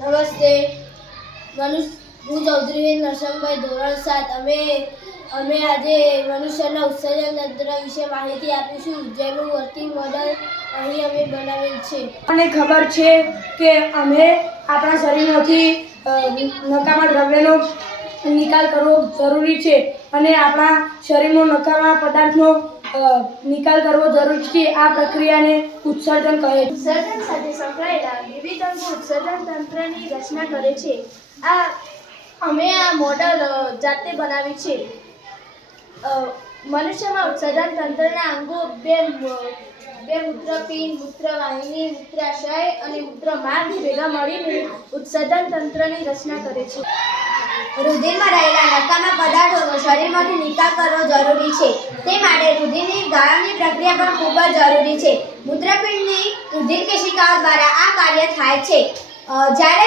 નમસ્તે, હું ચૌધરી નરસંગભાઈ ધોરણ 7. અમે આજે મનુષ્યના ઉત્સર્જન તંત્ર વિશે માહિતી આપીશું, જેનું વર્કિંગ મોડલ અહીં અમે બનાવેલ છે. મને ખબર છે કે અમે આપણા શરીરમાંથી નકામા દ્રવ્યનો નિકાલ કરવો જરૂરી છે અને આપણા શરીરનો નકામા પદાર્થનો નિકાલ કરવો જરૂરી છે. આ પ્રક્રિયાને ઉત્સર્જન કહે છે. ઉત્સર્જન સાથે સંકળાયેલા વિવિધ અંગો ઉત્સર્જન તંત્રની રચના કરે છે. અમે આ મોડલ જાતે બનાવી છે. મનુષ્યમાં ઉત્સર્જન તંત્રના અંગો બે મૂત્રપિંડ, મૂત્રવાહિની, મૂત્રાશય અને મૂત્રમાર્ગ ભેગા મળીને ઉત્સર્જન તંત્રની રચના કરે છે. રુધિરમાં રહેલા નકામા પદાર્થોનો શરીરમાંથી નિકાલ કરવો જરૂરી છે. તે માટે રુધિરની ગાળણની પ્રક્રિયા પણ ખૂબ જ જરૂરી છે. મૂત્રપિંડની રુધિર કેશિકાઓ દ્વારા આ કાર્ય થાય છે. જ્યારે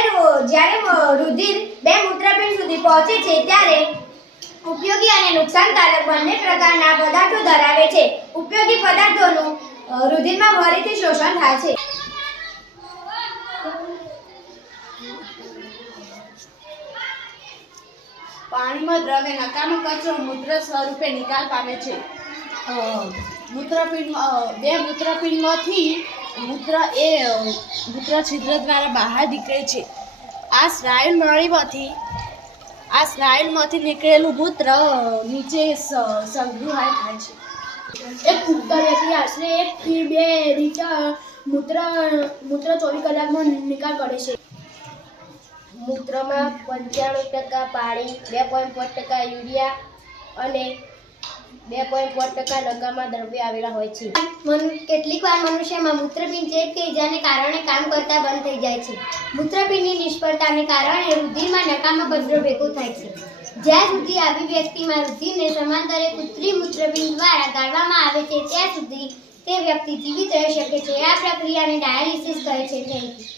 રુધિર બે મૂત્રપિંડ સુધી પહોંચે છે ત્યારે ઉપયોગી અને નુકસાનકારક બંને પ્રકારના પદાર્થો ધરાવે છે. ઉપયોગી પદાર્થોનું રુધિરમાં ફરીથી શોષણ થાય છે. પાણીમાં દ્રવ્ય નકામો કચરો મૂત્ર સ્વરૂપે નિકાલ પામે છે. બે મૂત્રપિંડમાંથી મૂત્ર છિદ્ર દ્વારા બહાર નીકળે છે. આ સ્નાયુમાંથી નીકળેલું મૂત્ર નીચે સંગ્રહાય થાય છે. એક પુખ્ત વ્યક્તિ આશરે 1 થી 2 લીટર મૂત્ર 24 કલાકમાં નિકાલ કરે છે. મૂત્રમાં 95% પાણી, 2.5% યુરિયા અને 2.5% નકામા દ્રવ્ય આવેલા હોય છે. કેટલીક વાર મનુષ્યમાં મૂત્રપિંડ ચેપ કે ઇજાને કારણે કામ કરતા બંધ થઈ જાય છે. મૂત્રપિંડની નિષ્ફળતાને કારણે રુધિરમાં નકામા પદાર્થો ભેગો થાય છે. જ્યાં સુધી આવી વ્યક્તિમાં રુધિરને સમાંતરે કૃત્રિમ મૂત્રપિંડ દ્વારા ગાળવામાં આવે છે ત્યાં સુધી તે વ્યક્તિ જીવિત રહી શકે છે. આ પ્રક્રિયાને ડાયાલિસિસ કહે છે. Thank you.